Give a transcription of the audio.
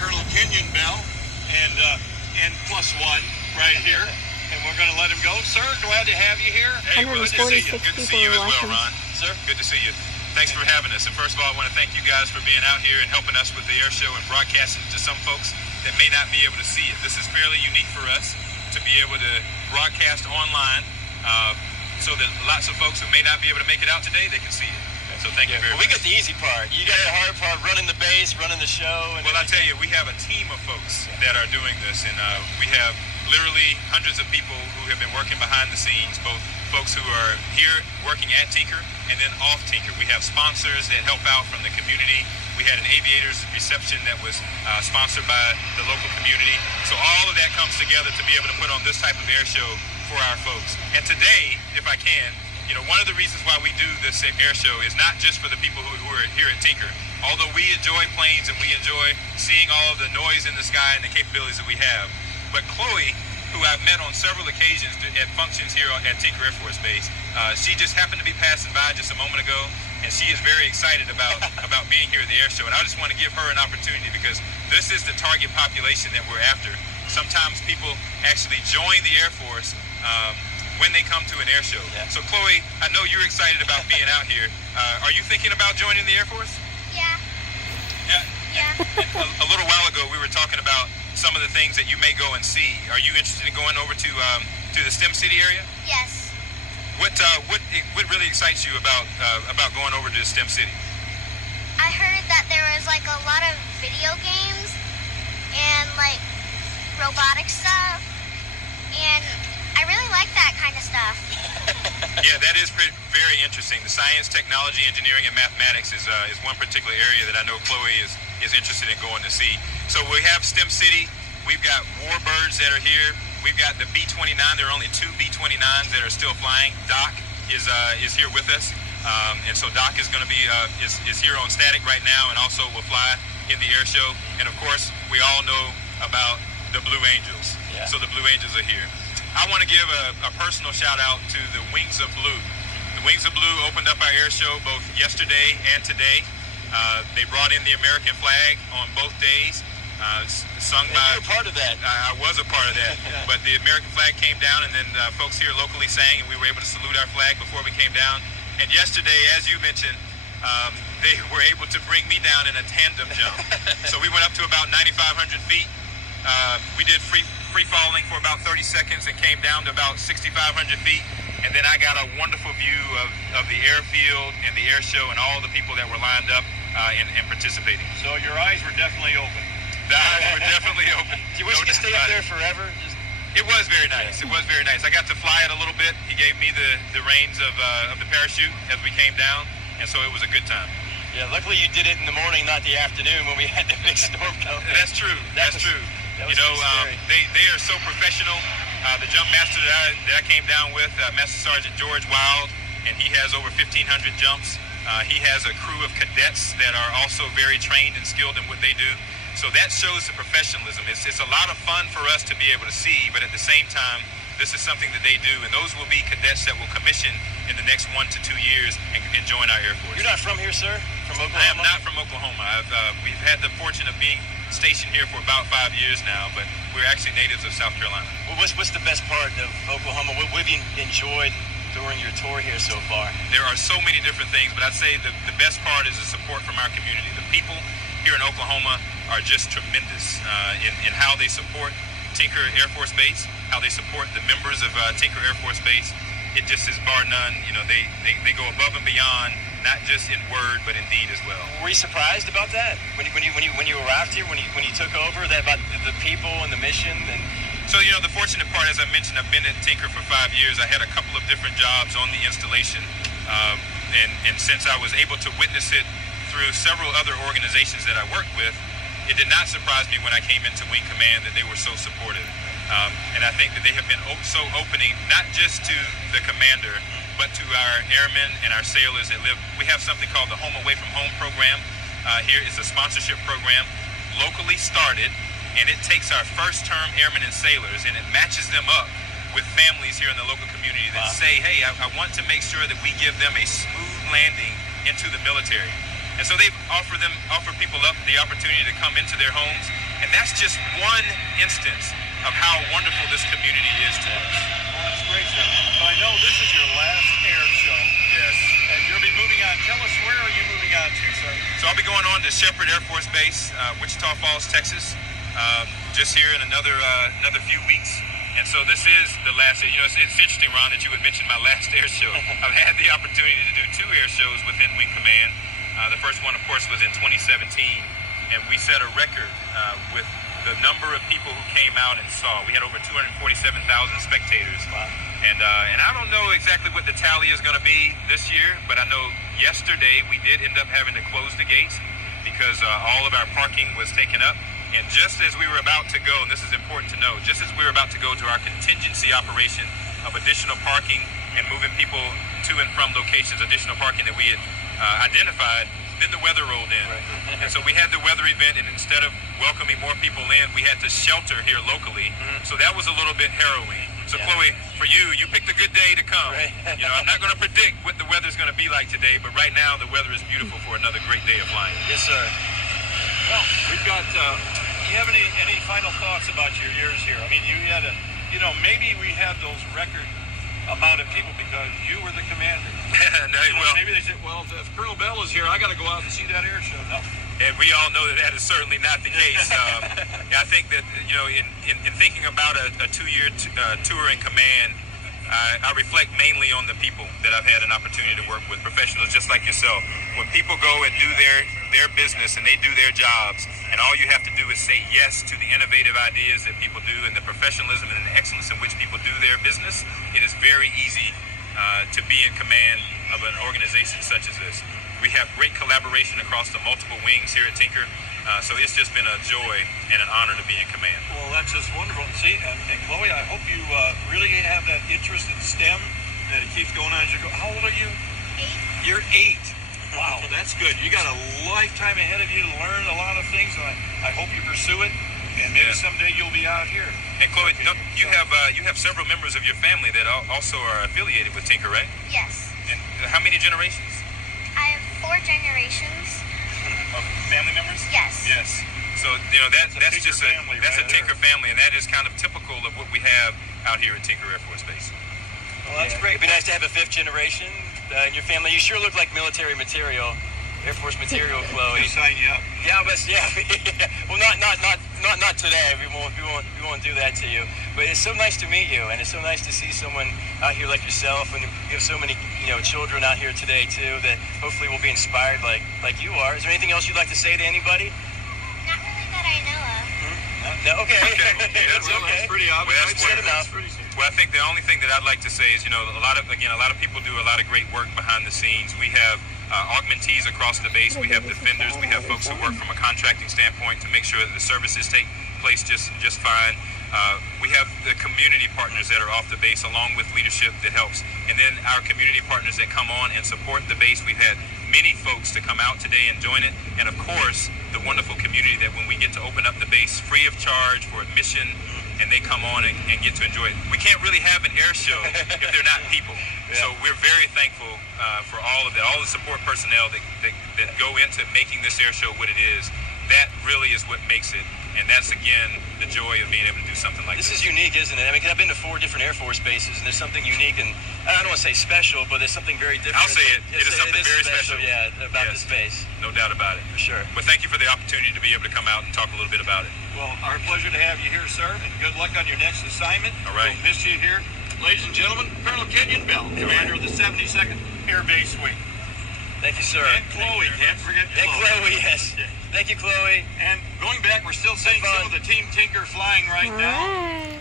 Colonel Kenyon Bell, and plus one right here. And we're going to let him go. Sir, glad to have you here. Hey, well, good to see you. Good to see you as well, watching. Ron. Sir, good to see you. Thanks for having us. And first of all, I want to thank you guys for being out here and helping us with the air show and broadcasting to some folks that may not be able to see it. This is fairly unique for us to be able to broadcast online so that lots of folks who may not be able to make it out today, they can see it. So thank you very much. We got the easy part. You got the hard part, running the base, running the show. And well, I tell you, we have a team of folks that are doing this, and we have literally hundreds of people who have been working behind the scenes, both folks who are here working at Tinker and then off Tinker. We have sponsors that help out from the community. We had an aviators reception that was sponsored by the local community. So all of that comes together to be able to put on this type of air show for our folks. And today, if I can, you know, one of the reasons why we do this air show is not just for the people who are here at Tinker. Although we enjoy planes and we enjoy seeing all of the noise in the sky and the capabilities that we have, but Khloie, who I've met on several occasions at functions here at Tinker Air Force Base, she just happened to be passing by just a moment ago, and she is very excited about being here at the air show. And I just want to give her an opportunity because this is the target population that we're after. Sometimes people actually join the Air Force when they come to an air show. Yeah. So Khloie, I know you're excited about being out here. Are you thinking about joining the Air Force? Yeah. Yeah. A little while ago, we were talking about some of the things that you may go and see. Are you interested in going over to the STEM City area? Yes. What really excites you about going over to STEM City? I heard that there was like a lot of video games and like robotic stuff, and I really like that kind of stuff. Yeah, that is very interesting. The science, technology, engineering, and mathematics is one particular area that I know Khloie is interested in going to see. So we have STEM City. We've got warbirds that are here. We've got the B-29. There are only 2 B-29s that are still flying. Doc is here with us, and so Doc is going to be is here on static right now, and also will fly in the air show. And of course, we all know about the Blue Angels. Yeah. So the Blue Angels are here. I want to give a personal shout out to the Wings of Blue. The Wings of Blue opened up our air show both yesterday and today. They brought in the American flag on both days. Sung by. You were part of that. I was a part of that. Yeah. But the American flag came down, and then folks here locally sang, and we were able to salute our flag before we came down. And yesterday, as you mentioned, they were able to bring me down in a tandem jump. So we went up to about 9,500 feet. We did free falling for about 30 seconds and came down to about 6,500 feet. And then I got a wonderful view of the airfield and the air show and all the people that were lined up and participating. So your eyes were definitely open. The eyes were definitely open. Do you wish you could stay up there forever? It was very nice. It was very nice. I got to fly it a little bit. He gave me the reins of the parachute as we came down, and so it was a good time. Yeah, luckily you did it in the morning, not the afternoon when we had the big storm coming. That's true. That's true. That was they are so professional. The jump master that I came down with, Master Sergeant George Wild, and he has over 1,500 jumps. He has a crew of cadets that are also very trained and skilled in what they do. So that shows the professionalism. It's a lot of fun for us to be able to see, but at the same time, this is something that they do, and those will be cadets that will commission in the next 1 to 2 years and join our Air Force. You're not from here, sir? From Oklahoma? I am not from Oklahoma. We've had the fortune of being stationed here for about 5 years now, but we're actually natives of South Carolina. Well, what's the best part of Oklahoma? What have you enjoyed during your tour here so far? There are so many different things, but I'd say the best part is the support from our community. The people here in Oklahoma are just tremendous in how they support Tinker Air Force Base, how they support the members of Tinker Air Force Base. It just is bar none. You know, they go above and beyond, not just in word but in deed as well. Were you surprised about that when you arrived here, when you took over, that about the people and the mission? And so, you know, the fortunate part, as I mentioned, I've been at Tinker for 5 years. I had a couple of different jobs on the installation, and since I was able to witness it through several other organizations that I worked with, it did not surprise me when I came into Wing Command that they were so supportive. And I think that they have been so opening, not just to the commander, but to our airmen and our sailors that live. We have something called the Home Away from Home program. Here is a sponsorship program, locally started, and it takes our first-term airmen and sailors, and it matches them up with families here in the local community that say, hey, I want to make sure that we give them a smooth landing into the military. And so they've offered people up the opportunity to come into their homes. And that's just one instance of how wonderful this community is to us. Well, that's great, sir. So I know this is your last air show. Yes. And you'll be moving on. Tell us, where are you moving on to, sir? So I'll be going on to Shepherd Air Force Base, Wichita Falls, Texas, just here in another few weeks. And so this is the last. You know, it's interesting, Ron, that you had mentioned my last air show. I've had the opportunity to do 2 air shows within Wing Command. The first one, of course, was in 2017, and we set a record with the number of people who came out and saw. We had over 247,000 spectators. Wow. And I don't know exactly what the tally is going to be this year, but I know yesterday we did end up having to close the gates because all of our parking was taken up. And just as we were about to go, and this is important to know, just as we were about to go to our contingency operation of additional parking and moving people to and from locations, additional parking that we had identified, then the weather rolled in. Right. And so we had the weather event, and instead of welcoming more people in, we had to shelter here locally. So that was a little bit harrowing. So Yeah. Khloie, for you picked a good day to come. Right. You know, I'm not going to predict what the weather's going to be like today, but right now the weather is beautiful for another great day of flying. Yes, sir. Well, we've got. Do you have any final thoughts about your years here? I mean, you had a. You know, maybe we had those record amount of people because you were the commander. No, You know, well, maybe they said, well, if Colonel Bell is here, I got to go out and see that air show. No. and we all know that that is certainly not the case. I think that, you know, in thinking about a 2-year tour in command, I reflect mainly on the people that I've had an opportunity to work with, professionals just like yourself. When people go and do their business and they do their jobs, and all you have to do is say yes to the innovative ideas that people do and the professionalism and the excellence in which people do their business, it is very easy to be in command of an organization such as this. We have great collaboration across the multiple wings here at Tinker, so it's just been a joy and an honor to be in command. Well, that's just wonderful. See, and Khloie, I hope you really have that interest in STEM that it keeps going on as you go. How old are you? 8. You're 8. Wow, that's good. You got a lifetime ahead of you to learn a lot of things, and I hope you pursue it. And maybe someday you'll be out here. And Khloie, you have several members of your family that also are affiliated with Tinker, right? Yes. And how many generations I have 4 generations. of family members? Yes. Yes. So you know that's Tinker just family that's right a Tinker family, and that is kind of typical of what we have out here at Tinker Air Force Base. Well, that's great. It'd be nice to have a 5th generation in your family. You sure look like military material, Air Force material, Khloie. We'll sign you up. Yeah, but yeah. Well, not today. We won't do that to you. But it's so nice to meet you, and it's so nice to see someone out here like yourself, and you have so many children out here today too that hopefully will be inspired like you are. Is there anything else you'd like to say to anybody? Not really that I know of. No. Okay. That's okay. That's pretty obvious. Well, that's good That's enough. pretty simple. Well, I think the only thing that I'd like to say is, a lot of people do a lot of great work behind the scenes. We have augmentees across the base. We have defenders. We have folks who work from a contracting standpoint to make sure that the services take place just fine. We have the community partners that are off the base along with leadership that helps. And then our community partners that come on and support the base. We've had many folks to come out today and join it. And of course, the wonderful community that when we get to open up the base free of charge for admission, and they come on and get to enjoy it. We can't really have an air show if they're not people. Yeah. So we're very thankful for all of that, all the support personnel that go into making this air show what it is. That really is what makes it. And that's, again, the joy of being able to do something like this. This is unique, isn't it? I mean, 'cause I've been to 4 different Air Force bases, and there's something unique, and I don't want to say special, but there's something very different. I'll say it. It is something very special. Yeah, about Yes. this base. No doubt about it. For sure. But thank you for the opportunity to be able to come out and talk a little bit about it. Well, our pleasure to have you here, sir, and good luck on your next assignment. All right. We'll miss you here. Ladies and gentlemen, Colonel Kenyon Bell, commander of the 72nd Air Base Wing. Thank you, sir. And Khloie, can't forget And Khloie, yes. Yeah. Thank you, Khloie. And going back, we're still seeing Have some fun. of the Team Tinker flying right now. All right.